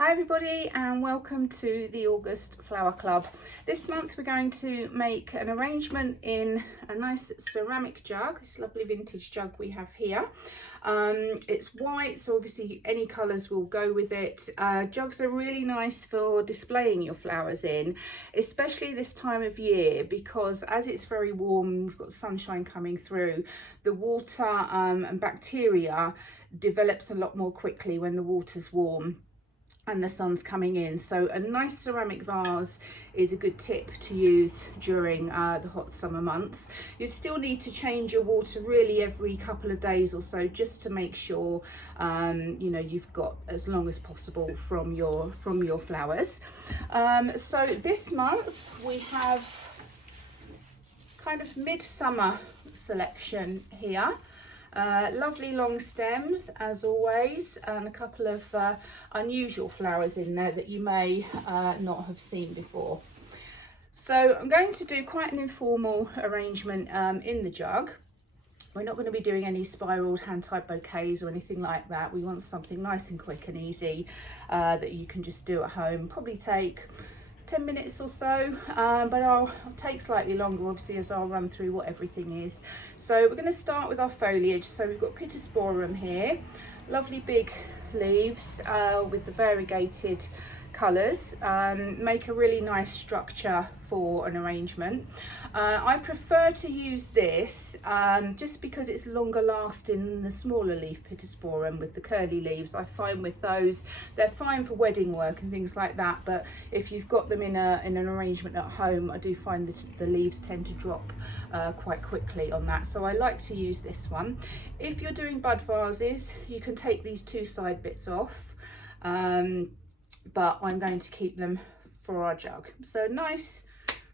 Hi everybody and welcome to the August Flower Club. This month we're going to make an arrangement in a nice ceramic jug, this lovely vintage jug we have here. It's white, so obviously any colours will go with it. Jugs are really nice for displaying your flowers in, especially this time of year, because as it's very warm, we've got sunshine coming through, the water and bacteria develops a lot more quickly when the water's warm and the sun's coming in. So a nice ceramic vase is a good tip to use during the hot summer months. You still need to change your water really every couple of days or so, just to make sure you know you've got as long as possible from your flowers. So this month we have kind of midsummer selection here. Lovely long stems as always, and a couple of unusual flowers in there that you may not have seen before. So I'm going to do quite an informal arrangement in the jug. We're not going to be doing any spiraled hand type bouquets or anything like that. We want something nice and quick and easy that you can just do at home. Probably take 10 minutes or so, but I'll take slightly longer obviously as I'll run through what everything is. So we're going to start with our foliage. So we've got Pittosporum here, lovely big leaves with the variegated colours, make a really nice structure for an arrangement. I prefer to use this just because it's longer lasting than the smaller leaf Pittosporum with the curly leaves. I find with those they're fine for wedding work and things like that, but if you've got them in an arrangement at home, I do find that the leaves tend to drop quite quickly on that, so I like to use this one. If you're doing bud vases, you can take these two side bits off, but I'm going to keep them for our jug. So nice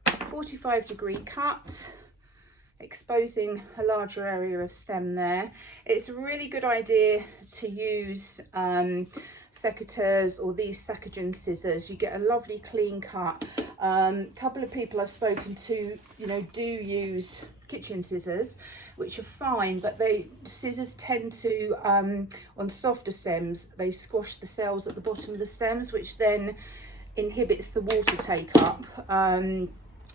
45-degree cut, exposing a larger area of stem there. It's a really good idea to use secateurs or these Saccagen scissors. You get a lovely clean cut. A couple of people I've spoken to, you know, do use kitchen scissors, which are fine, but scissors tend to on softer stems, they squash the cells at the bottom of the stems, which then inhibits the water take up.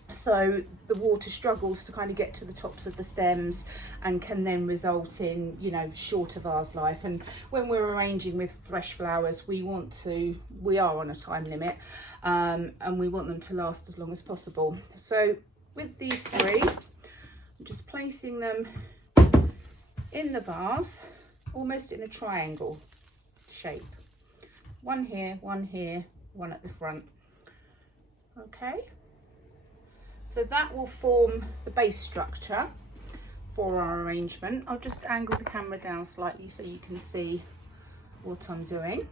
So the water struggles to kind of get to the tops of the stems and can then result in, you know, shorter vase life. And when we're arranging with fresh flowers, we are on a time limit, and we want them to last as long as possible. So with these three, I'm just placing them in the vase, almost in a triangle shape. One here, one at the front. Okay. So that will form the base structure for our arrangement. I'll just angle the camera down slightly so you can see what I'm doing.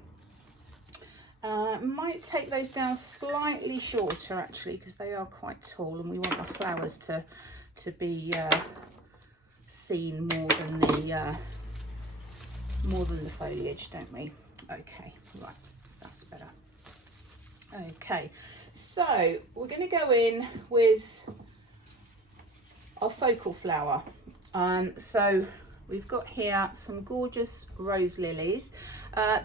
Might take those down slightly shorter actually, because they are quite tall and we want our flowers to be seen more than the foliage, don't we? Okay, right, that's better. Okay, so we're going to go in with our focal flower. So we've got here some gorgeous rose lilies.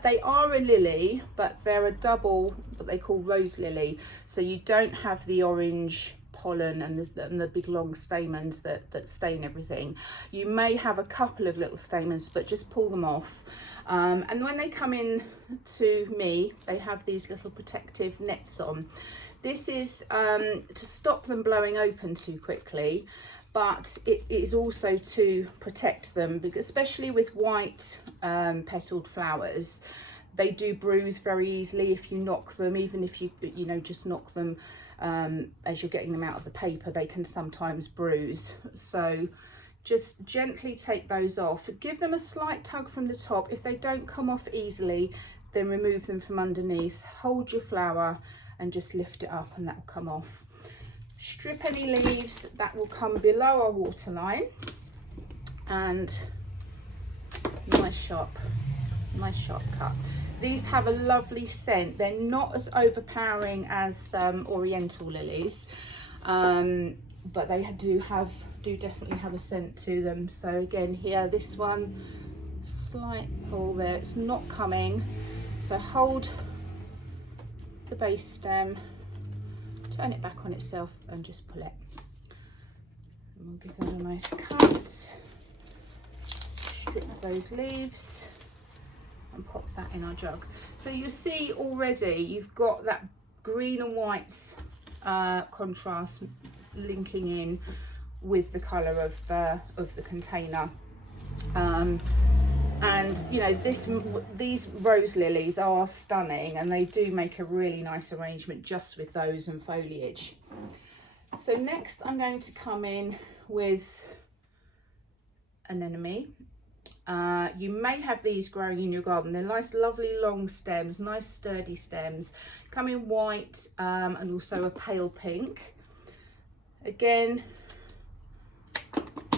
They are a lily, but they're a double, what they call rose lily. So you don't have the orange pollen and the big long stamens that stain everything. You may have a couple of little stamens, but just pull them off. And when they come in to me, they have these little protective nets on. This is to stop them blowing open too quickly, but it is also to protect them, because especially with white petaled flowers, they do bruise very easily if you knock them. Even if you just knock them as you're getting them out of the paper, they can sometimes bruise. So just gently take those off. Give them a slight tug from the top. If they don't come off easily, then remove them from underneath. Hold your flower and just lift it up and that will come off. Strip any leaves that will come below our waterline, and nice sharp cut. These have a lovely scent. They're not as overpowering as oriental lilies, but they do definitely have a scent to them. So again here, this one, slight pull there, it's not coming, so hold the base stem, turn it back on itself and just pull it. And we'll give that a nice cut, strip those leaves and pop that in our jug. So you see already you've got that green and whites contrast linking in with the colour of the container. And you know, these rose lilies are stunning, and they do make a really nice arrangement just with those and foliage. So next I'm going to come in with anemone. You may have these growing in your garden. They're nice, lovely long stems, nice sturdy stems, come in white and also a pale pink. Again,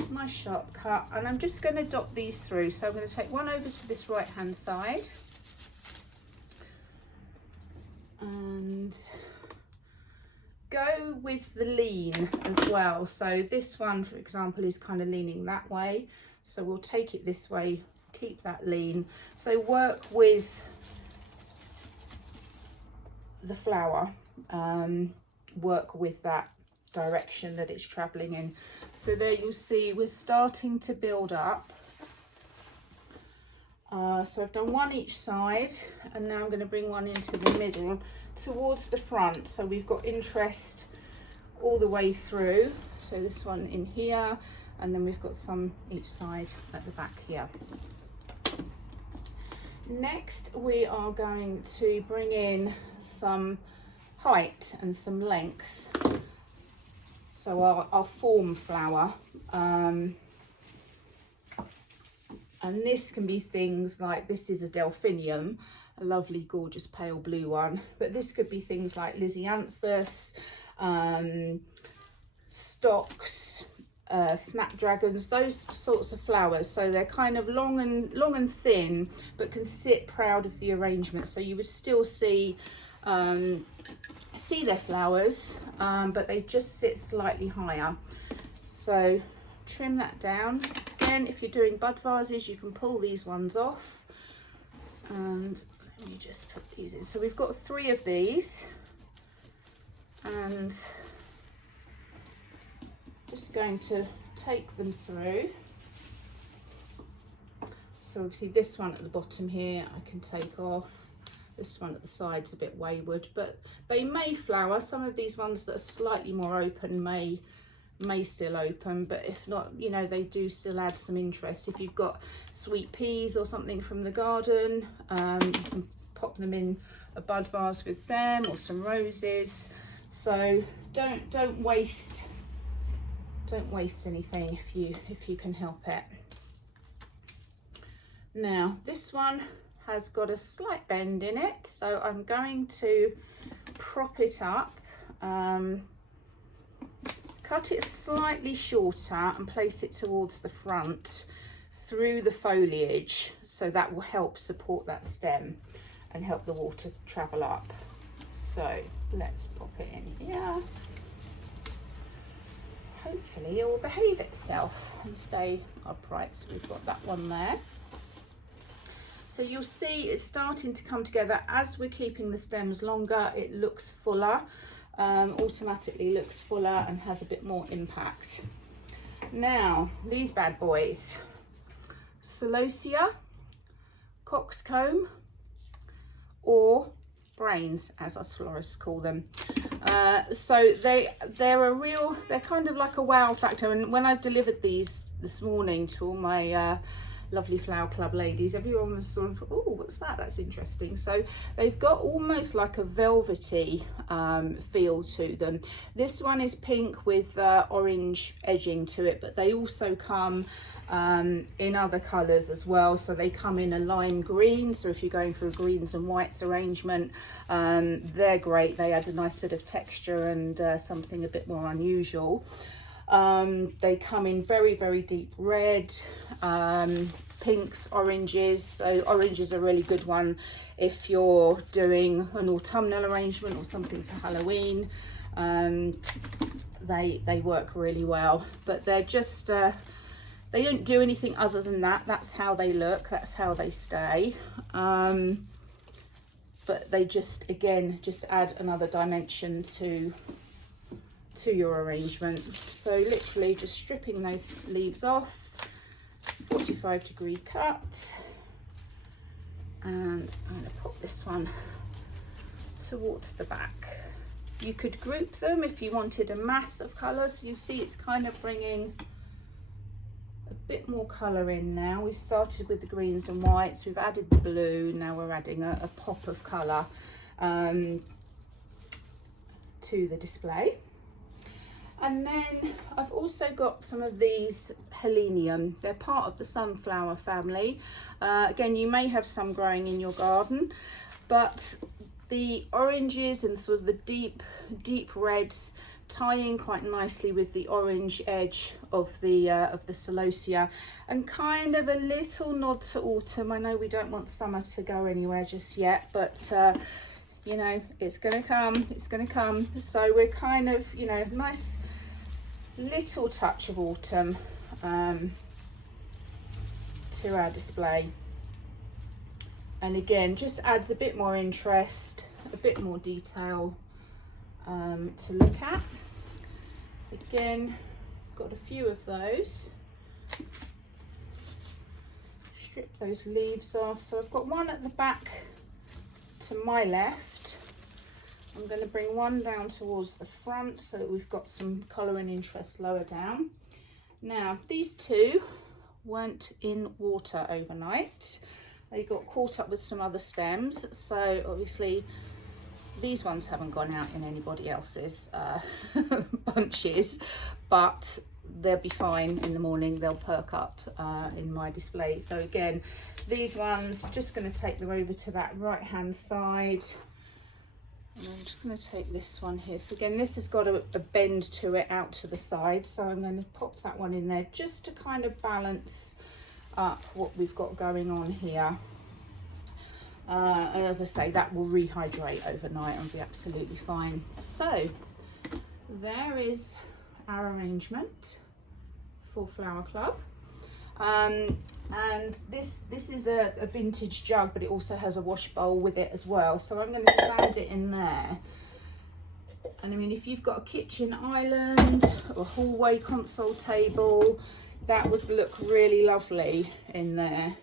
nice sharp cut, and I'm just going to dot these through. So I'm going to take one over to this right hand side and go with the lean as well. So this one, for example, is kind of leaning that way, so we'll take it this way, keep that lean. So work with the flower, work with that direction that it's traveling in. So there you'll see we're starting to build up. So I've done one each side, and now I'm going to bring one into the middle towards the front, so we've got interest all the way through. So this one in here, and then we've got some each side at the back here. Next we are going to bring in some height and some length. So our form flower, and this can be things like, this is a delphinium, a lovely gorgeous pale blue one, but this could be things like lisianthus, stocks, snapdragons, those sorts of flowers. So they're kind of long and thin, but can sit proud of the arrangement. So you would still see their flowers, but they just sit slightly higher. So trim that down. Again, if you're doing bud vases, you can pull these ones off, and let me just put these in. So we've got 3 of these, and just going to take them through. So obviously this one at the bottom here I can take off. This one at the side's a bit wayward, but they may flower. Some of these ones that are slightly more open may still open, but if not, you know, they do still add some interest. If you've got sweet peas or something from the garden, you can pop them in a bud vase with them, or some roses. So don't waste anything if you can help it. Now this one has got a slight bend in it, so I'm going to prop it up, cut it slightly shorter and place it towards the front through the foliage, so that will help support that stem and help the water travel up. So let's pop it in here. Hopefully it will behave itself and stay upright. So we've got that one there. So you'll see it's starting to come together. As we're keeping the stems longer, it looks fuller, automatically looks fuller and has a bit more impact. Now, these bad boys, celosia, coxcomb, or brains, as us florists call them. So they're kind of like a wow factor. And when I've delivered these this morning to all my lovely Flower Club ladies, everyone was sort of, oh, what's that? That's interesting. So they've got almost like a velvety feel to them. This one is pink with orange edging to it, but they also come in other colours as well. So they come in a lime green. So if you're going for a greens and whites arrangement, they're great. They add a nice bit of texture and something a bit more unusual. They come in very, very deep red, pinks, oranges. So orange is a really good one if you're doing an autumnal arrangement or something for Halloween. They work really well, but they're just they don't do anything other than that. That's how they look, that's how they stay. but they just, again, just add another dimension to your arrangement. So literally just stripping those leaves off, 45-degree cut, and I'm going to pop this one towards the back. You could group them if you wanted a mass of colours. You see it's kind of bringing a bit more colour in now. We've started with the greens and whites, we've added the blue, now we're adding a pop of colour to the display. And then I've also got some of these Helenium. They're part of the sunflower family. Again, you may have some growing in your garden, but the oranges and sort of the deep reds tie in quite nicely with the orange edge of the celosia, and kind of a little nod to autumn. I know we don't want summer to go anywhere just yet, but you know, it's gonna come, it's gonna come. So we're kind of, you know, nice little touch of autumn to our display. And again, just adds a bit more interest, a bit more detail to look at. Again, got a few of those. Strip those leaves off. So I've got one at the back to my left. I'm going to bring one down towards the front so that we've got some colour and interest lower down. Now, these two weren't in water overnight. They got caught up with some other stems, so obviously these ones haven't gone out in anybody else's bunches, but they'll be fine in the morning. They'll perk up in my display. So again, these ones, just going to take them over to that right hand side, and I'm just going to take this one here. So again, this has got a bend to it out to the side, so I'm going to pop that one in there just to kind of balance up what we've got going on here. And as I say, that will rehydrate overnight and be absolutely fine. So there is our arrangement for Flower Club. And this is a vintage jug, but it also has a wash bowl with it as well. So I'm going to stand it in there. And I mean, if you've got a kitchen island or a hallway console table, that would look really lovely in there.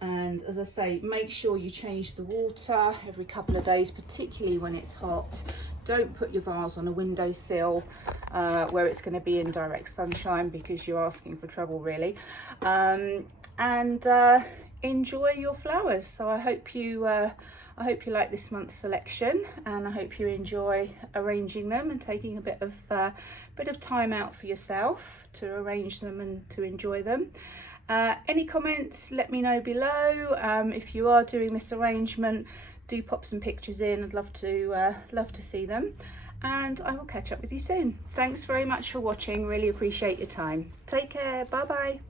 And as I say, make sure you change the water every couple of days, particularly when it's hot. Don't put your vase on a windowsill where it's going to be in direct sunshine, because you're asking for trouble, really. And enjoy your flowers. So I hope you like this month's selection, and I hope you enjoy arranging them and taking a bit of time out for yourself to arrange them and to enjoy them. Any comments, let me know below. If you are doing this arrangement, do pop some pictures in. I'd love to see them, and I will catch up with you soon. Thanks very much for watching, really appreciate your time. Take care, bye bye.